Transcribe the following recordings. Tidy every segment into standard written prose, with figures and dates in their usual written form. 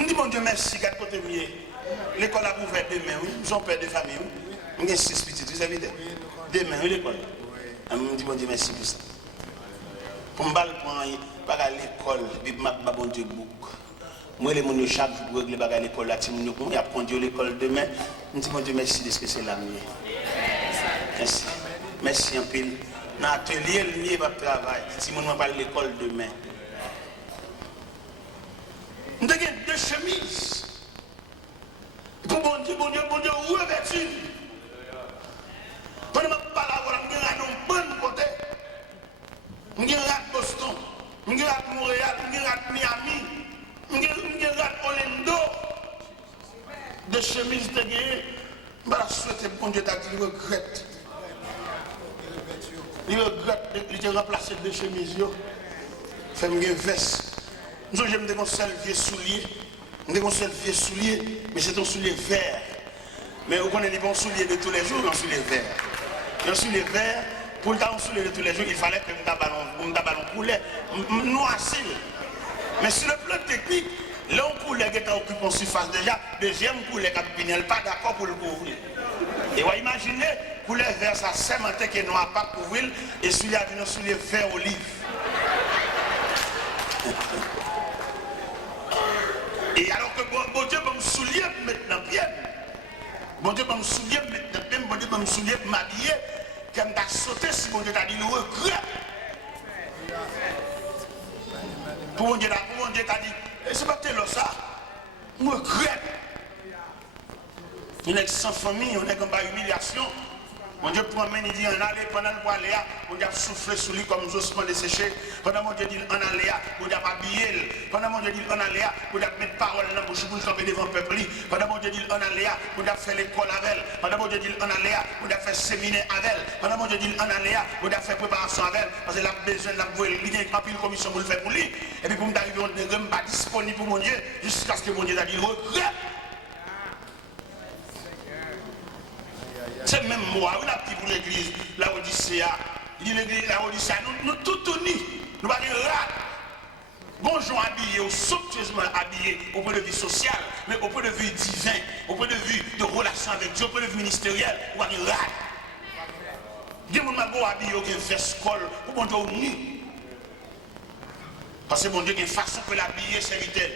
Je dis, mon Dieu, merci, quatre côtés mieux. L'école a ouvert demain, oui. Nous sommes père de famille, oui. Nous avons 6 petits, vous savez. Demain, oui, l'école. Je dis, mon Dieu, merci pour ça. Pour me parler, pas à l'école, je dis, bon Dieu, bouc. Moi, les gens, chaque jour, pour régler à l'école, là, il y a conduit l'école demain. Je dis, mon Dieu, merci de ce que c'est là. Merci. Merci un peu. Dans l'atelier, le va travail. Si je parle de l'école demain. Nous avons 2 chemises. Pour bon Dieu, revêtu. Quand je parle, je vais un bon côté. Je vais à Boston. Je vais à Montréal. Je vais à Miami. Je vais à Orlando. 2 chemises de gagné. Je vais souhaiter bon Dieu qu'il regrette. Il regrette de remplacer 2 chemises. Fait une veste. Nous avons un seul vieux soulier. Nous avons un seul vieux soulier, mais c'est un soulier vert. Mais vous connaissez les bons souliers de tous les jours, un soulier vert. Un soulier vert, pour le temps, un soulier de tous les jours, il fallait que nous ballon poulet, noirci. Mais sur le plan technique, l'un poulet qui est occupé en surface déjà, deuxième poulet qui n'est pas d'accord pour le couvrir. Et vous imaginez, poulet vert, ça sémenté qui est noir pas couvrir, et celui-là vient un soulier vert olive. Et alors que bon Dieu va me soulier maintenant bien. Bon Dieu va me soulier maintenant bien. Bon Dieu va me soulier m'habiller. Comme t'as sauté si bon Dieu t'a dit le regret. Pour bon Dieu t'a dit, c'est pas tel ça. Je regrette. On est sans famille, on est comme par humiliation. Mon Dieu promène, il dit en aller, pendant le aller, on a soufflé sur lui comme Jospin desséché. Pendant mon Dieu dit en aller, on a habillé. Pendant mon Dieu dit en aller, on a mis parole dans la bouche pour camper devant le peuple. Pendant mon Dieu dit en aller, on a fait l'école avec elle. Pendant mon Dieu dit en aller, on a fait séminaire avec elle. Pendant mon Dieu dit en aller, on a fait préparation avec elle. Parce qu'elle a besoin de la voir, il y a une commission pour le faire pour lui. Et puis pour me arriver, on n'est pas disponible pour mon Dieu, jusqu'à ce que mon Dieu a dit regret. C'est même moi, on a dit pour l'église, la Odyssée, il dit l'église, la Odyssée, nous tous unis, nous pas dire là. Bonjour habillés, somptueusement habillés au point de vue social, mais au point de vue divin, au point de vue de relation avec Dieu, au point de vue ministériel, on va dire là. Dieu m'a dit habillé, qui fait scole, pour bon Dieu uni. Parce que bon Dieu a une façon de l'habiller, serviteur.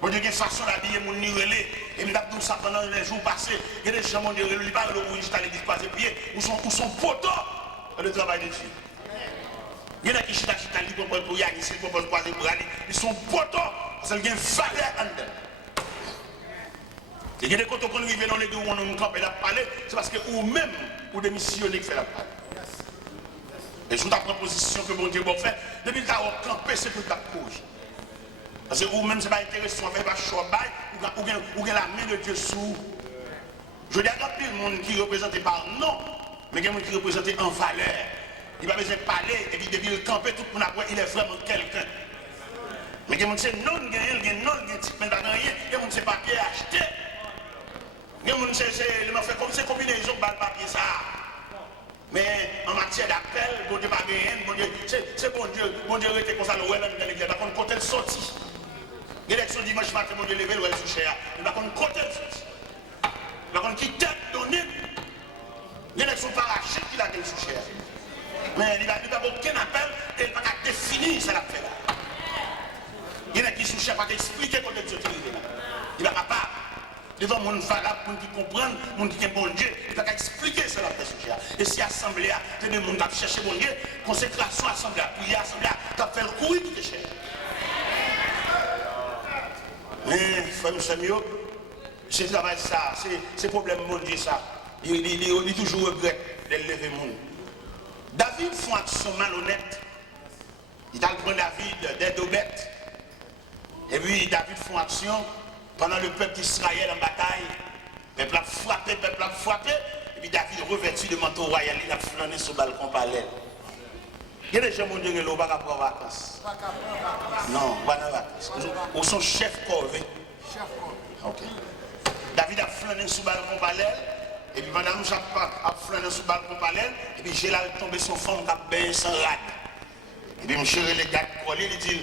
Bon Dieu, il y a une façon d'habiller mon nirelé. Et je me dis ça pendant les jours passés. Il y a des gens qui ont dit pas le rouge à l'église passé pied. Où sont poteaux le travail de Dieu. Il y a qui chita pour y aller, pour croiser pour aller. Ils sont poteaux. Parce qu'il y a une valeur en dedans. Il y a des côtés qu'on arrive dans l'église où on campe et la parler. C'est parce que vous-même, vous démissionnez qui fait la parole. Et sous ta proposition que bon Dieu va faire, depuis que tu as campé, c'est que tu as cause. Parce que vous-même, ce n'est pas intéressant, vous ne faites pas choix, ou la main de Dieu sous. Je dis à le monde qui est représenté par non, mais il y a des gens qui sont représentés en valeur. Il ne va pas besoin de parler, et puis depuis le camper, tout le monde il est vraiment quelqu'un. Mais il y a des gens qui sont non, il y a des gens qui sont pas rien, il y a des gens qui ne pas acheter. Il y a des gens qui fait comme ces combinaisons de papier ça. Mais en matière d'appel, bon Dieu pas rien, c'est bon Dieu était comme ça, le ouais dans l'église, par contre, quand elle sortit. L'élection dimanche matin, mon Dieu levé, le sous cher. Il va qu'on côté il va qu'on qui tête donnée. L'élection parachute qu'il a sous cher. Mais il n'a aucun appel et il n'a pas définir ça l'a fait là. Il y en a qui sous cher pas expliquer comment Dieu est là. Il va pas devant mon valable pour qui comprendre, mon qui est bon Dieu, il va expliquer ça l'a fait sous cher. Et si l'assemblée a des gens qui ont cherché mon Dieu, consécration assemblée, prière assemblée, tu as fait le courir pour te chercher. Mais, frère Samuel, c'est travail ça, c'est problème mon Dieu ça. Il toujours regrette de lever mon. David fait une action malhonnête. Il a pris David des deux bêtes. Et puis David fait une action pendant le peuple d'Israël en bataille. Le peuple a frappé, et puis David revêtu de manteau royal, il a flâné sur le balcon parallèle. Il y a des gens qui ne sont pas en vacances. Non, pas en vacances. Ou son chef corvée. Ok. David a flâné sur le balcon parallèle. Et puis pendant que a flâné sur le balcon parallèle. Et puis j'ai là tombé son fond qui a bien sans rade. Et puis je les gars collés, il dit,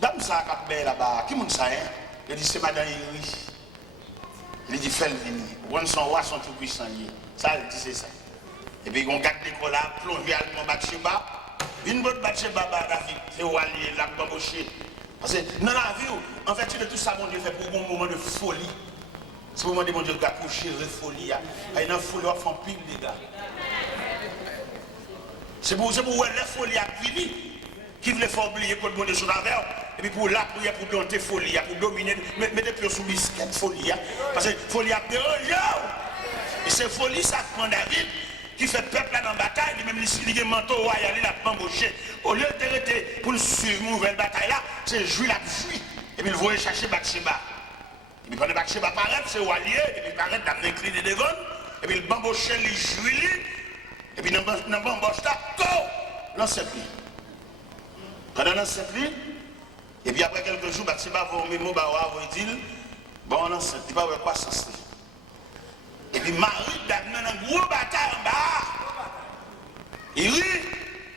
dame ça qui a bien là-bas. Qui monte ça, hein? Il dit, c'est madame Iri. Il dit, fais le venir. On son roi, son tout puissant. Ça, il dit, c'est ça. Et puis, on garde l'école là, plongé à mon Bathsheba. Une bonne Bathsheba, David, c'est où aller, là, bambouché. Parce que dans la vie, en fait, tout ça, mon Dieu, fait pour un moment de folie. C'est pour un moment de mon Dieu, pour gérer folie. Il y a une folie, on fait pile, les gars. C'est pour la folie à fini. Qui voulait faire oublier que le monde est sur la verre. Et puis pour la prière, pour dompter folie, pour dominer, mettre pieds sous biscuit, folie. Parce que folie a dérangé. Et c'est folie, ça prend David, qui fait peuple là dans la bataille, lui-même, il a un manteau royal, il a embauché. Au lieu d'arrêter pour suivre une nouvelle bataille là, c'est jouer la pluie. Et puis il voulait chercher Bathsheba. Et puis pendant Bathsheba paraît, c'est Walier, et puis il paraît d'amener clé de devant, et puis il bambouché les juillet, et puis dans le bambouche là, go! L'ancêtre. Pendant l'ancêtre, et puis après quelques jours, Bathsheba va au même mot, il dit, bon, l'ancêtre, il va voir quoi ça. Et puis Marie, dans une grosse bataille en bas, il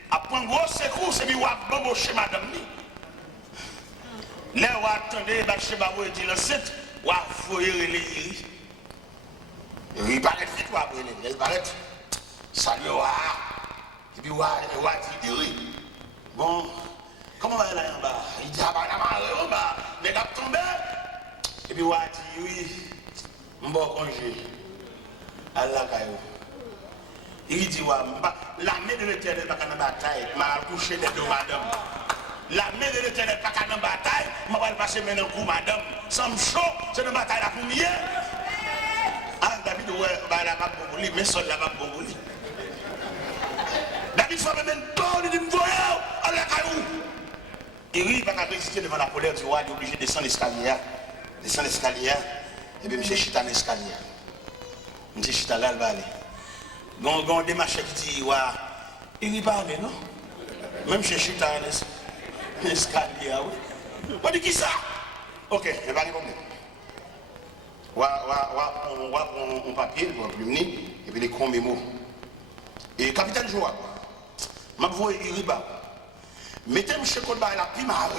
après un gros secours, c'est lui qui a bambouché madame. Là, on attendait, Bathsheba va dire l'ancêtre, on va foyer les Iri. Il paraît vite, il paraît, salut, et puis on va dire Iri. Bon, comment on va aller en bas? Il dit, ah bah, la marée en bas, les gars tombés. Et puis on va dire, oui, on va congé. Allah Kayo. Il dit, l'armée de l'Éternel n'est pas dans la bataille, m'a couché des deux madame. L'armée de l'Éternel n'est pas dans la bataille, m'a pas passer maintenant coup madame. Sans me chaud, c'est une bataille la première. Ah, David, ouais, la va pour lui, mais seul la va pour lui. David soit même temps, il dit, voyons, Allah Kayo. Il rit, il va pas résister devant la colère du roi, il est obligé de descendre l'escalier. Descendre l'escalier, et puis M. Chita l'escalier. M. Chita là, il va aller. Gon démarche qui dit, il n'y va pas, non? Même chez Chita, l'escalier, oui. On dit qui ça? Ok, il va répondre. On va prendre un papier, on va imprimer, et puis les grands mémos. Et capitaine Joa, je vais il y mettez-moi chez côté la primaire.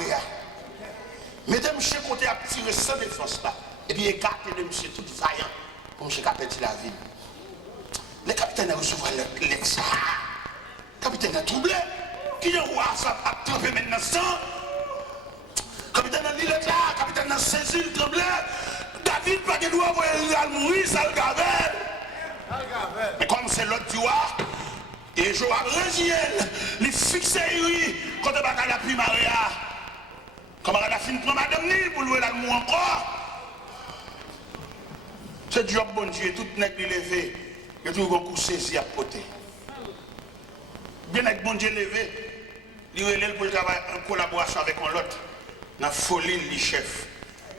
Mettez-moi chez côté à tirer sans défense là. Et puis écartez de monsieur tout vaillant pour monsieur capitaine la ville. Le capitaine a reçu l'ex. Le capitaine a troublé. Qui a roi ça a trempé maintenant sang. Le capitaine a dit là, le capitaine a saisi le tremblé. David pas de doit voir il mourir, ça le gavel. Mais comme c'est l'autre du roi, et Joab Régiel, il fixe quand on va à la primaire. Comment on a fini pour madame ni pour louer l'amour encore. C'est job bon Dieu, tout n'est pas levé. Il y a toujours un coup saisi à côté. Bien avec bon Dieu levé, il relève pour travailler en collaboration avec l'autre. Dans la folie, le chef.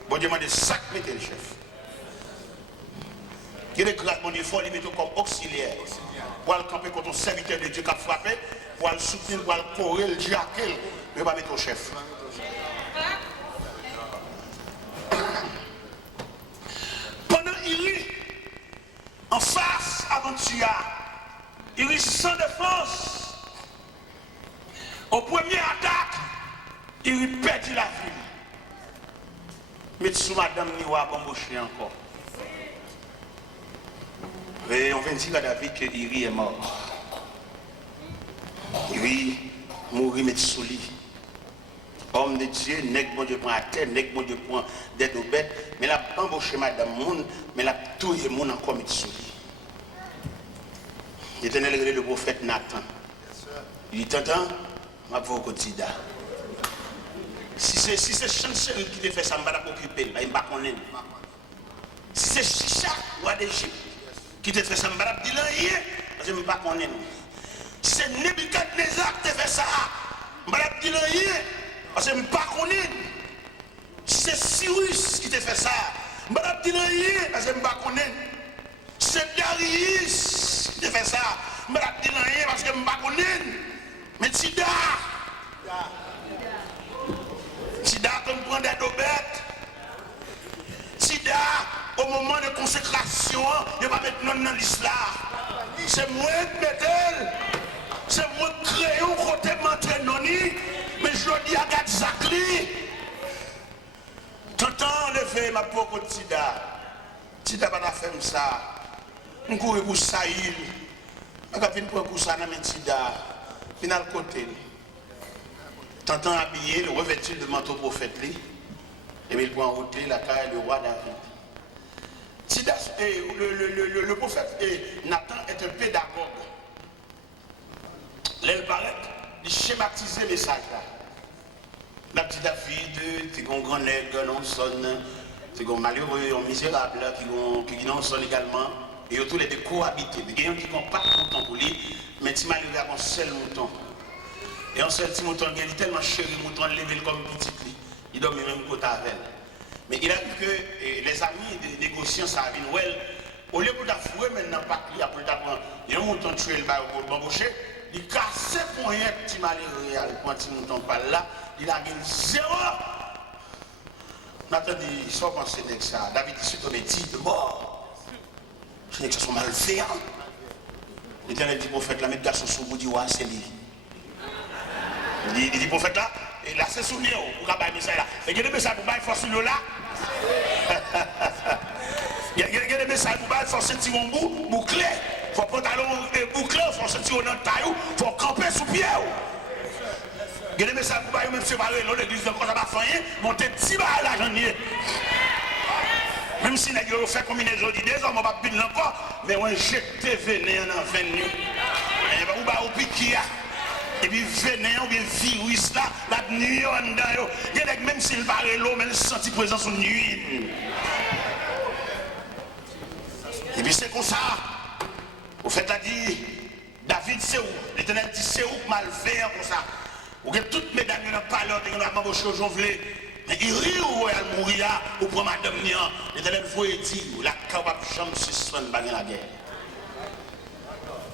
Bon Dieu m'a dit, sac, mettez le chef. Il y a des grâces, bon Dieu, il faut les mettre comme auxiliaire. Pour le camper contre un serviteur de Dieu qui a frappé, pour le soutenir, pour le courir, le jaquer, mais pas mettre au chef. Pendant il en face aventure, il sans défense. Au premier attaque, il perdit la vie. Mais sous madame Niwa a embauché encore. Et on vient dire à David que Iri est mort. Iri mourit mais sous lui. Homme de Dieu, nègre bon Dieu prend à terre, nègre bon Dieu prend des deux bêtes, mais la embauché madame Moun, mais la touille Moun encore mais sous lui. L'Éternel est le prophète Nathan. Il dit, t'entends, ma pauvre quotidien. Si c'est chancel qui te fait ça, je ne vais pas occuper, je ne vais pas connaître. Si c'est Chicha, roi d'Égypte, qui te fait ça, je ne vais pas dire rien, je ne vais pas connaître. Si c'est Nebuchadnezzar qui te fait ça, je ne vais pas dire rien, parce que je ne vais pas connaître. Si c'est Cyrus qui te fait ça, je ne vais pas dire rien, parce que je ne vais pas connaître. Si c'est Darius qui te fait ça, je ne vais pas dire rien, parce que je ne vais pas connaître. Mais Sida, Sida comprend des deux bêtes. Sida, au moment de consécration, il ne va pas mettre non dans l'islam. C'est moi qui mets, c'est moi qui crée un côté mentre noni, mais je dis à Gadzakli. T'entends le levé, ma pauvre Tida. Tida va faire ça. Je cours pour Saïl. Je vais venir pour ça dans Tida. Final côté. T'entends habillé, le revêtu de manteau prophète. Et puis il prend en route la caille du roi David. Tida, le prophète Nathan est un pédagogue. Là, il paraît, il schématise le message là. La petite David, c'est un grand nègre, non sonne, c'est un malheureux, un misérable, qui non sonne également, et tous les deux cohabiter. Il y a qui n'ont pas de mouton pour lui, mais si malheureux a un seul mouton. Et un seul petit mouton, il est tellement chéri, mouton levé comme petit lit, il dormit même côté avec. Mais il a vu que les amis des négociants, ça a vu Noël, au lieu d'avouer maintenant, pas qu'il y a pour d'apprendre, il y a un mouton tué le bas pour l'embaucher, il casse pour un petit malheureux, il petit mouton par là. Il a gagné 0. Nathan dit, soit pensé que ça. David dit, c'est tombé 10 de mort. Je dis que ça sont malveillants. L'Éternel dit, prophète, la mettre garçon sous vous, dit, ouais, c'est lui. Il dit, prophète là, et là, c'est souvenir, pour qu'il y ait des messages là. Et il y a des messages pour qu'il force sur là. Il y a des messages pour qu'il force sur un bout, bouclé. Il faut pantalon bouclé, il faut sortir dans le taillou, il faut camper sous pied. Il y a des messages pour vous même séparer l'église de quoi ça va faire, monter 10 balles à la janvier. Même si les gens fait combinaison d'idées, on ne va pas bien encore, mais on jette venin en venu. On va au piquer. Et puis venin ou bien virus là, la nuit en dedans. Il y a des même s'il paraît l'eau, mais il sent présence de nuit. Et puis c'est comme ça. Au fait, là dit, David c'est où? L'Éternel dit c'est où mal faire comme ça. Ou que toutes mes dames n'ont pas l'heure de m'embaucher au jonvelé. Mais il rit ou elle mourir ou pour madame Nian. L'Éternel vous dire, la capable chambre suspendre la guerre.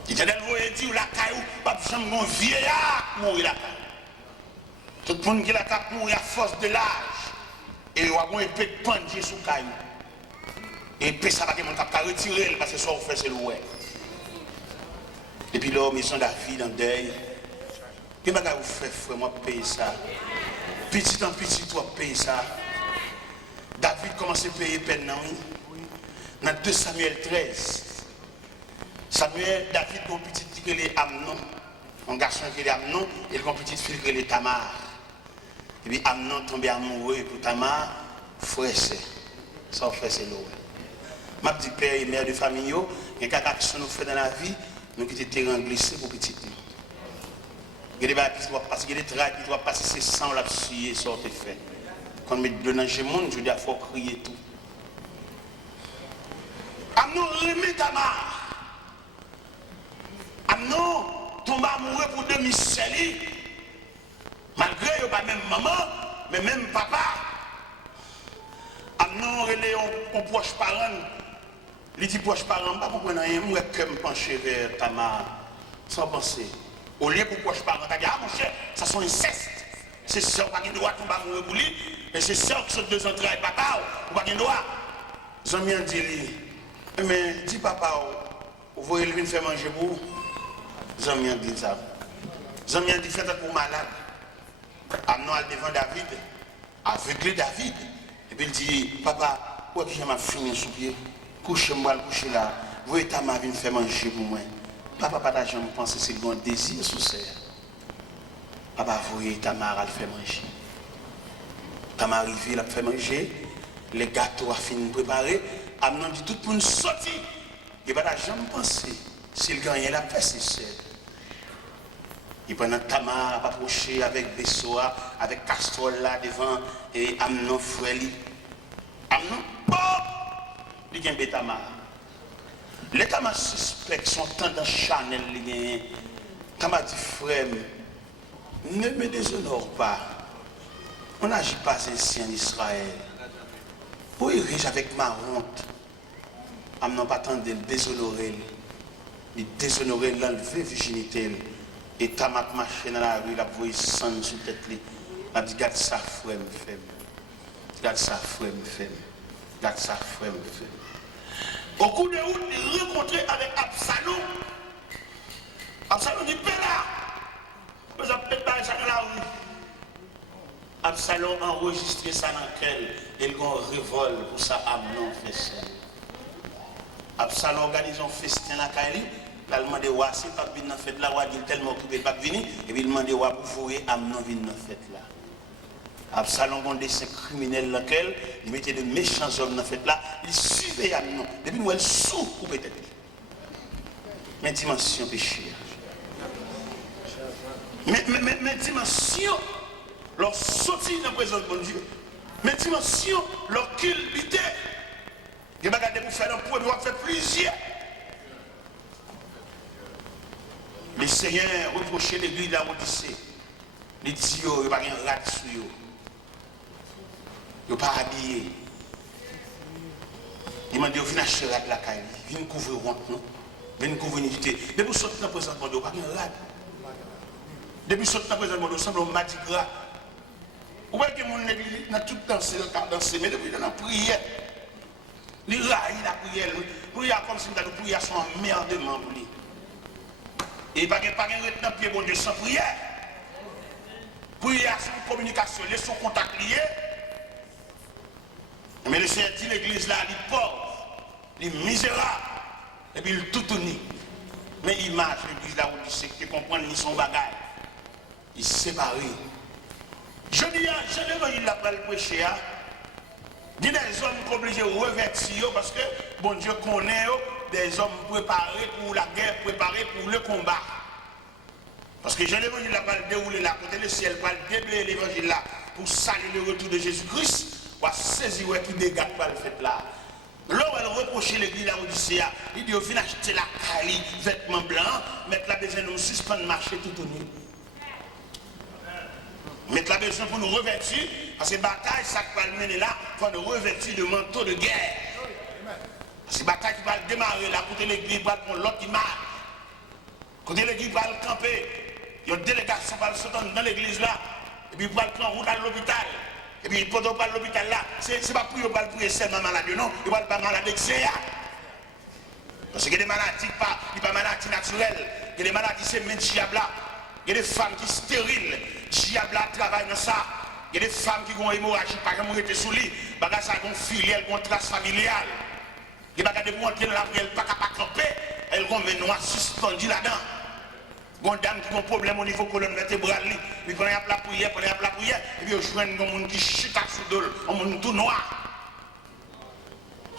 L'Éternel vous dire, la caillou, pas chambre mon vieillard mourir la caillou. Tout le monde qui la cap mourir à force de l'âge. Et il va avoir un peu de pendier sous caillou. Et puis ça va que mon cap retirer parce que ça vous fait c'est louer. Et puis là, mission David en deuil. Que bagage vous faites, frère, moi payer ça. Petit en petit, toi payer ça. David commence à payer peine dans 2 Samuel 13. David, mon petit qui est Amnon, un garçon qui est Amnon, et mon petite fille qui est Tamar. Et puis Amnon tombe amoureux pour Tamar, frère, ça fait c'est l'eau. Ma petite père et mère de famille, il y a quelques actions nous fait dans la vie, nous qui étions terrain glissé pour petit. Il y a des choses parce qu'il y a des traits qui doivent passer, c'est sans la suer, ça te fait. Quand on met de l'ange monde, je dis il faut crier tout. Amnon remet Tamar. Amnon tombe amoureux pour demi-sel. Malgré qu'il n'y a pas même maman, mais même papa. Amnon relève un proche parent. Il dit proche parent, pas comprendre rien, moi que me pencher vers Tamar sans penser. Au lieu pour proche parent, tu dis ah mon cher, ça sont incestes. C'est ça, pas de droit tomber amoureux pour lui, mais c'est ça qui sont 2 entrailles papa, ou pas de droit. J'aime dit lui, mais dis papa, vous voyez lui faire manger pour vous. J'aime dit ça. J'aime dit faire pour malade. Amnon al devant David, aveuglé David. Et puis il dit, papa, où est-ce que j'ai fini sous pied? Couchez-moi, couchez là. Vous voyez ta mère vient faire manger pour moi. Papa, pas d'argent, je pense que c'est un désir sous serre. Papa, vous voyez ta mère elle fait manger. Ta mère arrive, elle a fait manger. Les gâteaux a fini de préparer. Amnon dit tout le monde sorti. Il n'y a pas d'argent, je pense. S'il gagne, il a fait ses serres. Il prend un Tamar à approcher avec Bessoa, avec Castrol là devant et Amnon Freli. Amnon, bon, il y a un Tamar. Les Tamar suspects sont tendance Chanel. Tamar dit frère, ne me déshonore pas. On n'agit pas ainsi en Israël. Pour y riche avec ma honte, Amnon pas tant de le déshonorer. Il déshonorer l'enlever virginité. Et Tamar marché dans la rue, il a vu sang sur la tête. Il a dit, garde ça, frère, me fait. Garde ça, frère, me fait. Garde ça, frère, me fait. Au cours de route, il rencontré avec Absalom. Absalom dit, Péla. Vous avez peut-être pas ça dans la rue. Absalom a enregistré ça dans lequel il a révolte pour ça Amnon fait ça. Absalom organise un festin à Kaili, il a demandé wa si pas venir dans fête là, wa dit tellement occupé pas venir et puis il demandé wa pour fourrer Amnon venir dans fête là. Absalom a des criminels lequel il mettait de méchants hommes dans fête là, il suivait Amnon depuis nous elle sous couper tête. Mais dimension péché. Mais dimension leur sortie dans la présence de bon Dieu. Mais dimension leur culpité. Il va garder pour faire un point, il va faire plusieurs. Le Seigneur reprochait l'église de la Odyssée. Il dit, il n'y a pas de rat sur eux. Il n'y a pas habillé. Il m'a dit, il faut acheter rat la caille. Il vient couvrir honte, non? Il vient couvrir l'unité. Depuis que sortir dans la présence de bon Dieu, il n'y a pas de rat. Depuis que sortir dans la présence de bon Dieu, il semble un mardi gras. Vous voyez que mon église n'a tout dansé, mais depuis dans la prière. Il raille la prière. La prière comme si la prière soit un merdement pour lui. Et il n'y a pas de retenir pied bon Dieu sans prière. Prière, c'est une communication, les son contact lié. Mais le Seigneur dit l'église là, il est pauvre, il est misérable, et puis il est tout uni. Mais image l'église là où il sait que comprendre ni son bagage. Il est séparé. Je dis, je l'évangile là pour le prêcher. Il y a des hommes qui sont obligés de revêtir parce que bon Dieu connaît des hommes préparés pour la guerre, préparés pour le combat. Parce que je l'évangile là pour le dérouler là, côté le ciel, pour le déblayer l'évangile là, pour saluer le retour de Jésus-Christ, pour saisir qui dégage par le fait là. Là où elle reprochait l'église là Odyssée, il dit il faut acheter la caille, vêtements blancs, mettre la besoin de nous suspendre marcher tout au nu. Mettre la besoin pour nous revêtir, parce que la bataille, ça qui va le mener là, il faut nous revêtir de manteau de guerre. Parce que la bataille qui va démarrer là, côté l'église, va prendre l'autre image. Côté l'église va le camper, il y a une délégation qui va le sauter dans l'église là, et puis il va le prendre route à l'hôpital. Et puis pendant qu'il va à l'hôpital là, c'est pas pour il va le prier seulement malade, non, il va pas malade avec parce qu'il y a des maladies, pas maladies naturelles, il y a des maladies, c'est même diable là. Il y a des femmes qui sont stériles, diable travaille dans ça. Il y a des femmes qui ont une hémorragie, par exemple, qui été sous lit, parce qu'elles ont une filiale, une trace familiale. Il y a des gens qui ont la prière, pas capable de camper, elles ont des noix suspendues là-dedans. Il y a des dames qui ont un problème au niveau colonne vertébrale, puis quand il y a la prière, et puis ils jouent un monde qui chute sous d'eau, un monde tout noir.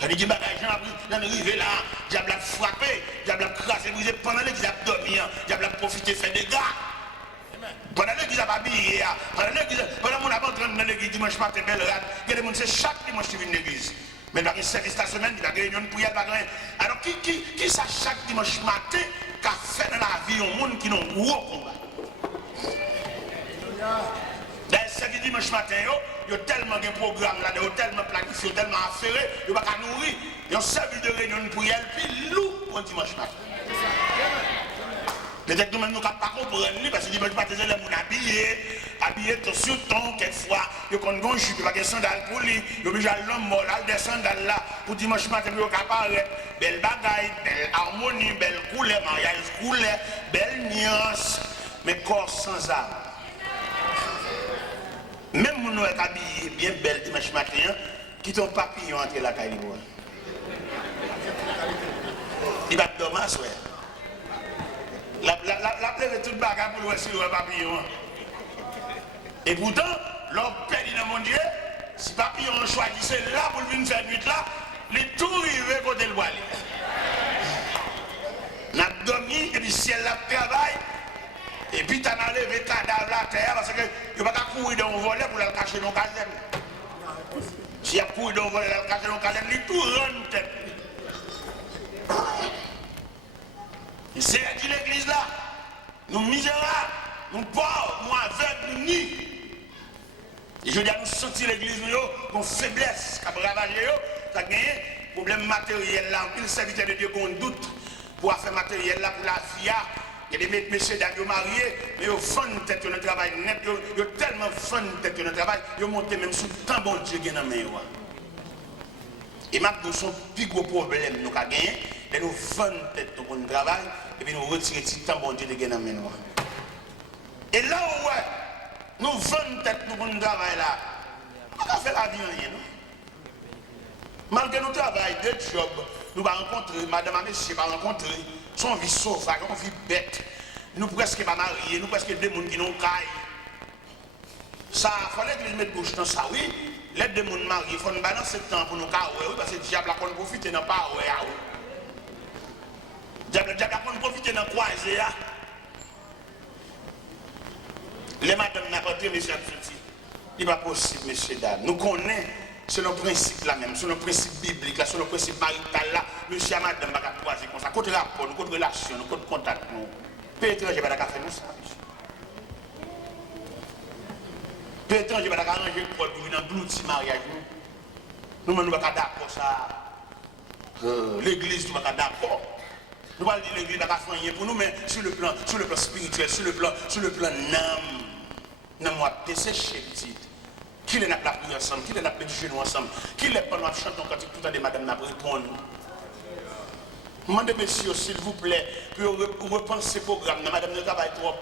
Ça dit que les gens dans l'arrivée là, diable a frappé, diable a crasé, brisé, pendant l'église a dormi, diable a profité, fait des gars. Pendant l'église a habillé, pendant mon avant dans l'église dimanche matin, belle rade, il y a des gens c'est chaque dimanche qui viennent à l'église. Mais dans le service la semaine, il y a des réunions pour y aller. Alors qui ça chaque dimanche matin qu'a fait dans la vie un monde qui n'a pas gros combat? Dans le service dimanche matin, il y a tellement de programmes là, il y a tellement planifié, tellement affairé, il n'y a pas qu'à nourrir. Il y a un service de réunion pour y aller, puis loup pour dimanche matin. Peut-être que nous ne pouvons pas comprendre, parce que dimanche matin, les gens habillés tout sur ton, quelquefois, ils ont une jupe, ils n'ont pas de sandales pour lui, ils ont obligé à l'homme mort, des sandales là, pour dimanche matin, ils ont apparaître, belle bagaille, belle harmonie, belle couleur, mariage couleur, belle nuance, mais corps sans âme. Même si nous sommes habillés bien belle dimanche matin, qui ton papillon entre la caille. Il va te dommager, ouais. La plève toute bagarre pour le sur le papillon. Et pourtant, l'homme perdu dans mon Dieu, si papillon choisissait là pour venir faire nuit là, les tout rivés côté le bois. N'a dormi et puis ciel la travail. Et puis tu as enlevé le cadavre à terre parce que tu ne peux pas courir dans le volet pour le cacher dans le caserne. Si tu as couru dans le volet pour le cacher dans le caserne, il tout rentre tête. C'est dit l'église là, nous misérables, nous pauvres, nous aveugles, nous nus. Et je dis à nous sentir l'église, nous faiblesse, qui a ravagé, ça a gagné, problème matériel là, il serviteur de Dieu qu'on doute pour faire matériel là pour la vie. Il y a des messieurs d'ailleurs mariés, mais ils font tête dans le travail net, ils ont tellement fun tête dans le travail, ils montent même sous tant bon Dieu qui est dans la main. Et maintenant, son plus gros problème nous avons gagné, c'est nous fun tête dans le travail, et puis nous retirer tant bon Dieu qui est dans la main. Et là où Nous vendons tête nous pour nous travailler là. On va faire la vie rien, non? Malgré nous travail, des jobs, nous allons rencontrer, madame et monsieur, va rencontrer, son vie sauvage, on vit bête. Nous presque pas mariés, nous presque des gens qui n'ont caille. Ça, il fallait que je mette bouche dans ça, oui. Les deux gens mariés, il faut nous balancer le temps pour nous cailler, oui, parce que le diable a profité dans pas, oui. Le diable a profité dans quoi, les madames n'ont pas dit, monsieur Abdouti, il n'est pas possible, monsieur Dad. Nous connaissons, c'est le principe là même, c'est le principe biblique là, c'est le principe marital là, monsieur et madame ne peuvent pas croiser comme ça. Côté rapport, côté relation, côté contact, nous. Peu étranger, pas d'accord faire nous ça, monsieur. Peu étranger, pas d'accord arranger pour venir dans l'outil mariage. Nous ne sommes pas d'accord ça. L'église, nous ne sommes pas d'accord. Nous allons dire l'église n'a pas fait pour nous, mais sur le plan spirituel, sur le plan nous avons desséché petit. Qui est la prière ensemble, qui est la pétition ensemble, qui est pendant que chantons quand tout à des madame n'a répondre. Demandez messieurs, s'il vous plaît, pour repenser le programme, madame ne travaille trop.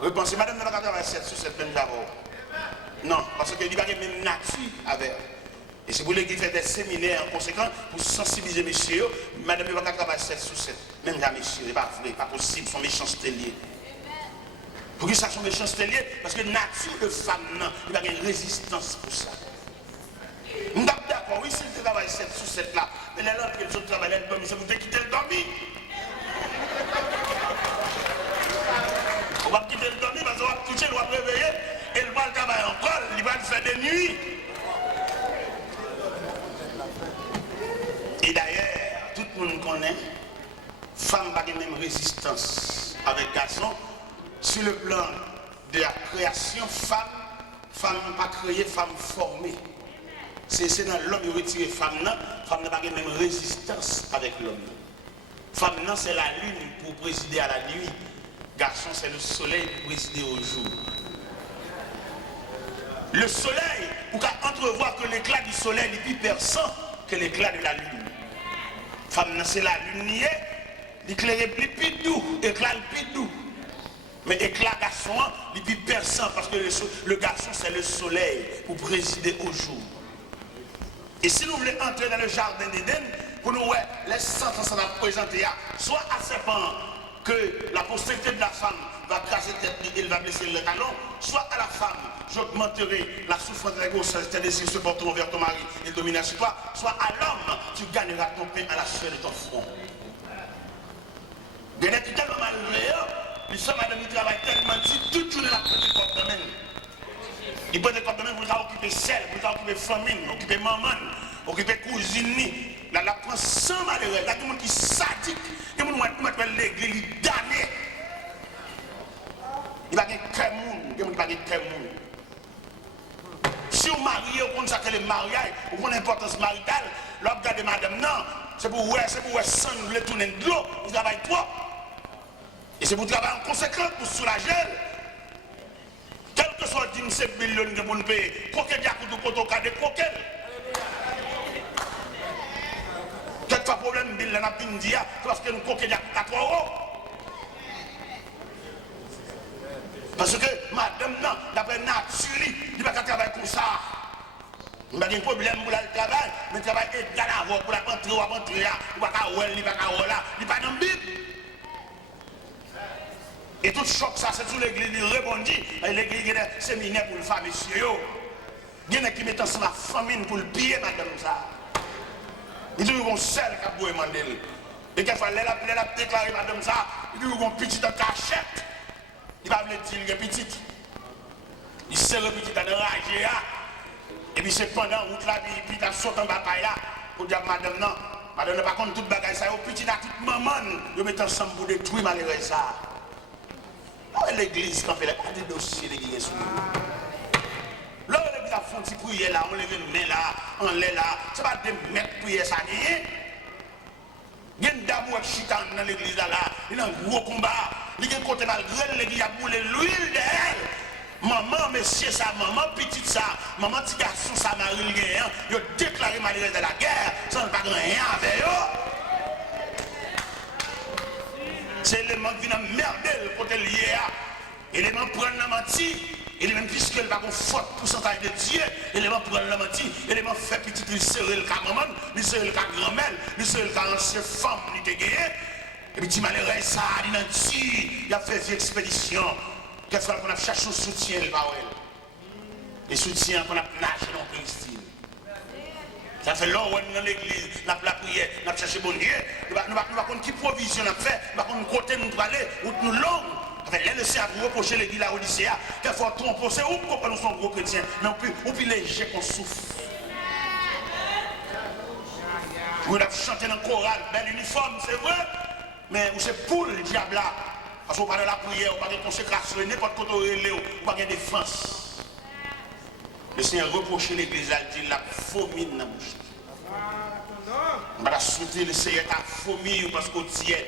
Repensez, madame ne va pas travailler 7 sur 7 même d'abord. Non, parce qu'il n'y a pas de même nature avec. Et si vous voulez qu'il fait des séminaires en conséquence pour sensibiliser messieurs, madame ne va pas travailler 7 sur 7. Même là, messieurs, ce n'est pas vrai, pas possible, son méchanceté lié. Pour que ça soit méchanceté lié, parce que la nature de femme, il y a une résistance pour ça. Nous sommes d'accord, oui, si vous travaillez 7 sur 7 là, mais là, l'autre qui travaille là, c'est vous quitter le dormi. On va quitter le dormi parce qu'on va toucher, on va réveiller, et il va le travailler encore, il va le faire des nuits. Et d'ailleurs, tout le monde connaît, femme n'a pas la même résistance avec garçon. Sur le plan de la création, femme pas créée, femme formée. C'est dans l'homme qui retire femme n'a pas la même résistance avec l'homme. Femme non, c'est la lune pour présider à la nuit. Garçon, c'est le soleil pour présider au jour. Le soleil, vous pouvez entrevoir que l'éclat du soleil est plus perçant que l'éclat de la lune. Femme, c'est la lune, l'éclair est plus doux, éclat plus doux. Mais éclat garçon, il est plus perçant parce que le garçon, c'est le soleil pour présider au jour. Et si nous voulons entrer dans le jardin d'Éden, pour nous, les sentences à présenter, soit à serpent, que la postérité de la femme va craser tête et elle va blesser le talon, soit à la femme, j'augmenterai la souffrance de la grossesse, tes désirs se porteront vers ton mari et dominera sur toi, soit à l'homme, tu gagneras ton pain à la sueur de ton front. Bien être tellement malheureux, les femmes madame qui travaillent tellement dit, toute journée la petite porte de même. Il peut être comme même pour occuper sel, pour occuper famine, occuper maman, occuper cousine. Là, la prend sans malheureux. Là, tout le monde qui est sadique. Il y a des gens qui l'église, il est damné. Il va gagner quel monde. Il va gagner quel monde. Si vous mariez, vous connaissez le mariage, vous connaissez l'importance maritale, là, vous regardez madame, non, c'est pour vous sang, vous voulez tourner de l'eau, vous travaillez trop. Et c'est pour travailler en conséquence, pour soulager. Quel que soit le 17 millions de monde payer, coquet diakou du poto kade coquet. Quelquefois problème bill n'a pas dit parce que nous coquet diakou 4 €. Parce que madame non, d'après nature, il va pas travailler comme ça. Il n'y a pas de problème pour le travail, mais le travail est dans la voie pour la rentrer ou rentrer, il ne va pas il va pas là, il n'est pas dans le Bible. Et tout choc ça, c'est tout l'église qui répondit. L'église qui est séminaire pour le faire, monsieur. Il y en a qui mettent ensemble la famine pour le piller, madame ça. Il dit qu'on seul qui a beau demander. Et quelquefois, elle a déclaré, madame ça, il dit qu'on petit en cachette. Il va dire qu'il est petit. Il sert le petit dans le rage. Et puis c'est pendant route là, puis il a sauté en bataille là, pour dire madame non. Madame n'a pas compte toute bagaille ça. Au petit, à toute maman, ils mettent ensemble pour détruire malheureux ça. L'église, quand elle a des dossiers d'église sous nous. Là, l'église a fait un petit prière là, on lève une main là, on l'est là. C'est pas des mecs prier ça, rien. Il y a une dame qui chita dans l'église là, il y a un gros combat. Il y a un côté malgré l'église a boulé l'huile d'elle. Maman, monsieur, ça, maman, petite ça, maman, petit garçon, ça, Marie, il a déclaré malgré de la guerre, sans pas rien avec eux. C'est l'élément qui vient merder le côté lié. L'élément prend la menti. Élément puisque il va avoir fort pourcentage de Dieu, élément pour le menti, élément fait petit, il serait le cas maman, il serait le cas grand-mère, il serait le cas ancienne femme, il te gagné. Et puis, malheureux, ça, il a fait des expéditions. Quelquefois, qu'on a cherché un soutien, le baouel. Les soutiens qu'on a nagé dans le style. Ça fait longtemps dans l'église, la prière, nous avons cherché bon Dieu. Nous ne savons pas qui provision nous avons fait, nous ne savons pas côté nous aller, ou nous longs. Les laisser à vous reprocher l'église à Odyssée, quelquefois tromper, c'est où qu'on nous sommes gros chrétiens, mais on peut léger qu'on souffre. Vous avez chanté dans le choral, bel uniforme, c'est vrai, mais c'est pour le diable là. Parce qu'on parle de la prière, on parle de consécration, n'importe quoi on relève, on parle de défense. Le Seigneur reproche l'église, il dit la vomit dans la bouche. On va souhaiter le Seigneur à vomir parce qu'on tiède.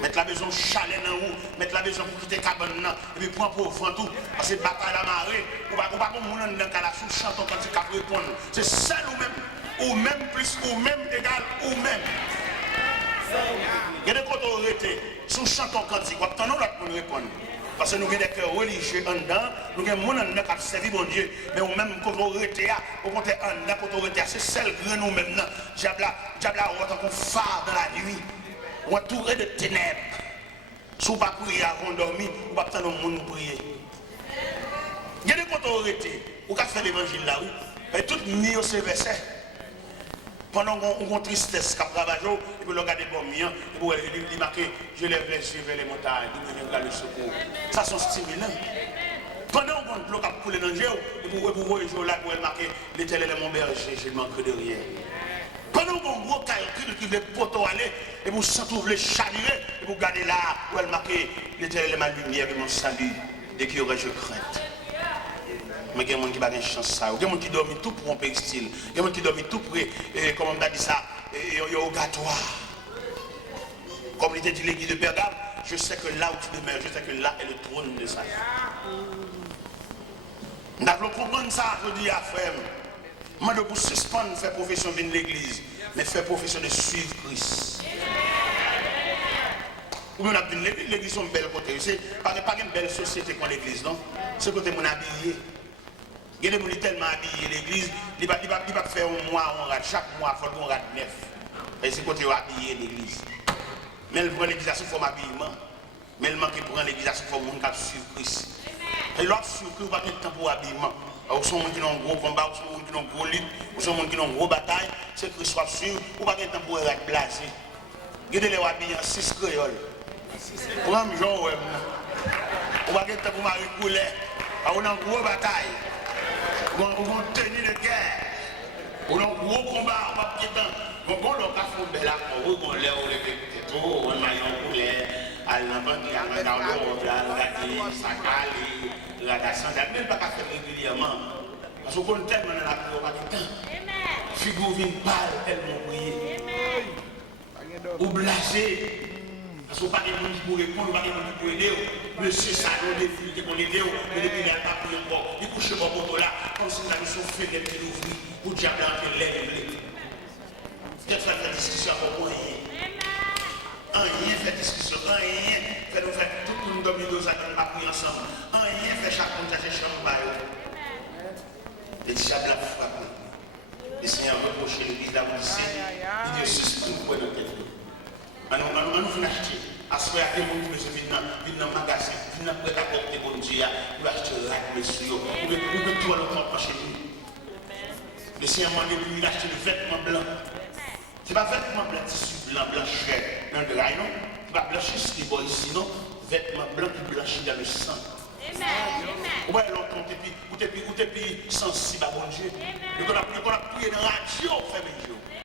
Mettre la maison chalet dans vous, mettre la maison pour quitter la cabane, et puis prendre pour vent tout. Parce que bataille à marée, on va pas comme on dans la sous chanton quand il cap répondre. C'est seul ou même plus, ou même égal, ou même. Il y a des côtés où on était, sous chanton quand il quoi, tant nous là pour nous répondre. Parce que nous avons des cœurs religieux en dedans, nous avons des gens qui ont servi bon Dieu, mais au même quand on était là, au contraire en dedans, quand on était c'est celle que nous maintenant, diable on tant qu'on phare dans la nuit. On entouré de ténèbres. Si on ne pas prier avant de dormir, on ne va pas attendre le monde prier. Il y a des autorités, on va faire l'évangile là, oui. Et tout mis au verset. Pendant qu'on a une tristesse, qu'on travaille, et puis on regarde les bombes, et puis il marque, je lève les yeux vers les montagnes, je viendra le secours. Ça, c'est stimulant. Pendant qu'on a l'eau qui a coulé dans le jeu, et puis vous voyez là, pour marquer, l'Éternel est mon berger, je ne manque de rien. Pendant qu'on a un gros calcul qui veut poteau aller, et vous sentez le chaluer, et vous regardez là, où elle marque l'Éternel est ma lumière et mon salut, dès qu'il y aurait je crainte. Mais il y a des gens qui n'ont pas de chance. Il y a des gens qui dorment tout pour un textile. Il y a des gens qui dorment tout pour, comme on a dit ça, au gâtoir. Comme il était dit l'église de Pergame, je sais que là où tu demeures, je sais que là est le trône de Satan. Nous devons comprendre ça, je dis à frère. Moi, je vous suspendre faire profession de l'église, mais faire profession de suivre Christ. Ou bien on a dit l'église est une belle côté. C'est pas une belle société comme l'église, non? C'est côté mon habillé. Il y a des gens qui sont tellement habillés l'église, il ne va pas faire un mois, on rate. Chaque mois, il faut qu'on rate 9. Et c'est côté habillé l'église. Mais elle prend l'église sous forme habillement. Mais elle manque pour prendre l'église sous forme de suivre Christ. Et l'autre suivre Christ, il n'y a pas de temps pour habillement. Ou sont gens qui ont un gros combat, ou sont gens qui ont un gros lutte, ou sont gens qui ont une grosse bataille, c'est Christ soit sûr, ou pas de temps pour être blasé. Regardez les habillés en 6 créoles. Pour un jour, ou pas de temps pour Marie Coulet, ou une grosse bataille. Ou une tenue de guerre. Ou un gros combat, ou pas de temps. Bon, on a fait un bel accord, on l'a fait tout, on a un poulet, à l'enfant qui a un dans l'eau, on a regardé sa cale. La sandale, même pas qu'à faire régulièrement. Parce qu'on compte tellement dans la cour, pas de temps. Figure vient pâle, tellement brillée. Ou blasé. Parce qu'on n'a pas de monde qui peut répondre, on n'a pas de monde qui peut aider. Monsieur Salon, des filles qui peut aider, mais depuis il n'a pas pris encore. Il couche pas pour là, comme si la mission fait des petits ouvriers, pour diable entrer l'air et blé. Peut-être faire la discussion pour rien. Rien fait discussion, rien fait nous faire tout le monde dormir dans un pas pris ensemble. Rien fait chaque monde chercher chambre. Le diable a frappé. Le Seigneur reproche l'église d'Avodicée. Il dit suspend pour notre tête. On nous fait acheter. À ce moment-là, les gens qui viennent dans le magasin, viennent prêter à porter bon Dieu, ils vont acheter rack, messieurs. Vous pouvez tout le monde chez nous. Le Seigneur m'a dit de acheter des vêtements blancs. Ce n'est pas vêtements blancs, tissu blanc, blancheur dans le drain, non? Ce n'est pas blanchir ce qui est ici, non? Vêtements blancs qui blanchissent dans le sang. Ou bien longtemps, ou t'es sensible à bon Dieu. Et qu'on a prié dans la radio, frère Dieu.